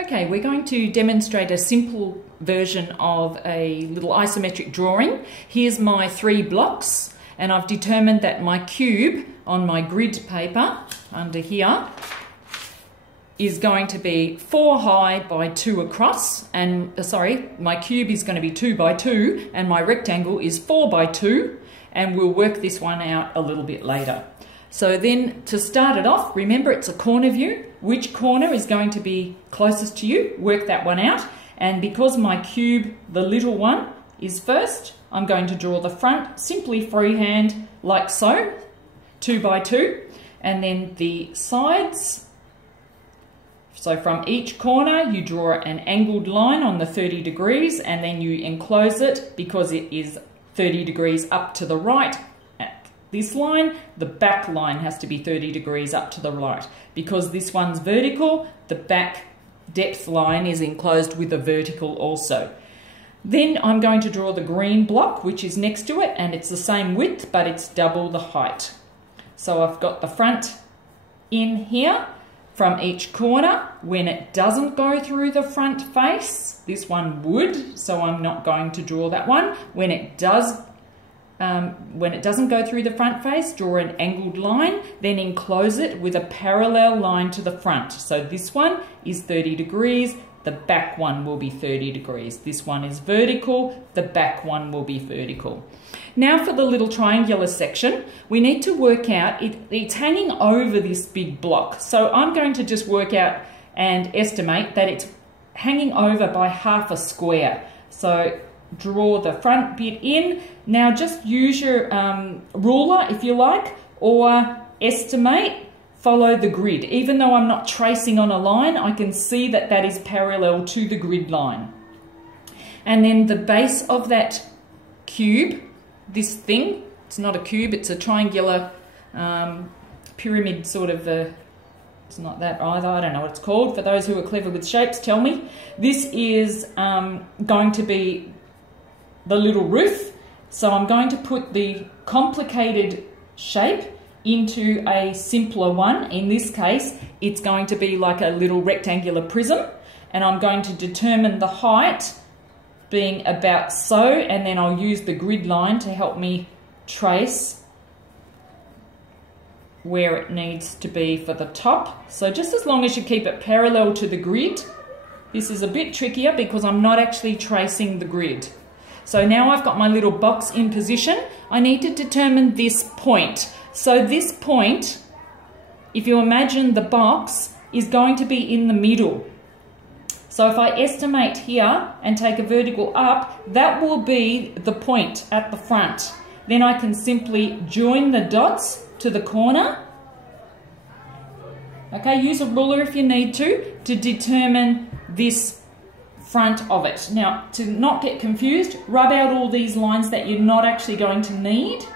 Okay, we're going to demonstrate a simple version of a little isometric drawing. Here's my 3 blocks, and I've determined that my cube on my grid paper under here is going to be 4 high by 2 across, and my cube is going to be 2 by 2 and my rectangle is 4 by 2, and we'll work this one out a little bit later. So then, to start it off, remember it's a corner view. Which corner is going to be closest to you? Work that one out. And because my cube, the little one, is first, I'm going to draw the front simply freehand like so, 2 by 2, and then the sides. So from each corner you draw an angled line on the 30 degrees, and then you enclose it because it is 30 degrees up to the right. This line, the back line has to be 30 degrees up to the right. Because this one's vertical, the back depth line is enclosed with a vertical also. Then I'm going to draw the green block, which is next to it, and it's the same width, but it's double the height. So I've got the front in here from each corner. When it doesn't go through the front face, this one would, so I'm not going to draw that one. When it doesn't go through the front face, draw an angled line, then enclose it with a parallel line to the front. So this one is 30 degrees, the back one will be 30 degrees. This one is vertical, the back one will be vertical. Now for the little triangular section, we need to work out, it's hanging over this big block. So I'm going to just work out and estimate that it's hanging over by half a square. So draw the front bit in. Now just use your ruler if you like, or estimate, follow the grid. Even though I'm not tracing on a line, I can see that that is parallel to the grid line. And then the base of that cube, this thing, it's not a cube, it's a triangular pyramid sort of, it's not that either, I don't know what it's called. For those who are clever with shapes, tell me. This is going to be the little roof. So I'm going to put the complicated shape into a simpler one. In this case, it's going to be like a little rectangular prism, and I'm going to determine the height being about so, and then I'll use the grid line to help me trace where it needs to be for the top. So just as long as you keep it parallel to the grid. This is a bit trickier because I'm not actually tracing the grid. So now I've got my little box in position. I need to determine this point. So this point, if you imagine the box, is going to be in the middle. So if I estimate here and take a vertical up, that will be the point at the front. Then I can simply join the dots to the corner. Okay, use a ruler if you need to determine this front of it. Now, to not get confused, rub out all these lines that you're not actually going to need.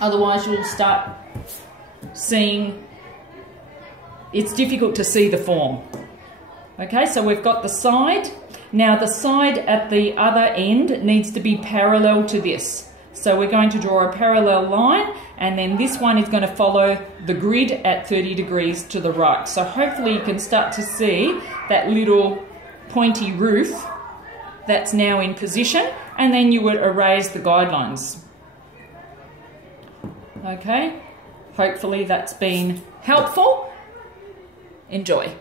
Otherwise, you'll start seeing, it's difficult to see the form. Okay, so we've got the side. Now, the side at the other end needs to be parallel to this. So we're going to draw a parallel line, and then this one is going to follow the grid at 30 degrees to the right. So hopefully you can start to see that little pointy roof that's now in position, and then you would erase the guidelines. Okay, hopefully that's been helpful. Enjoy.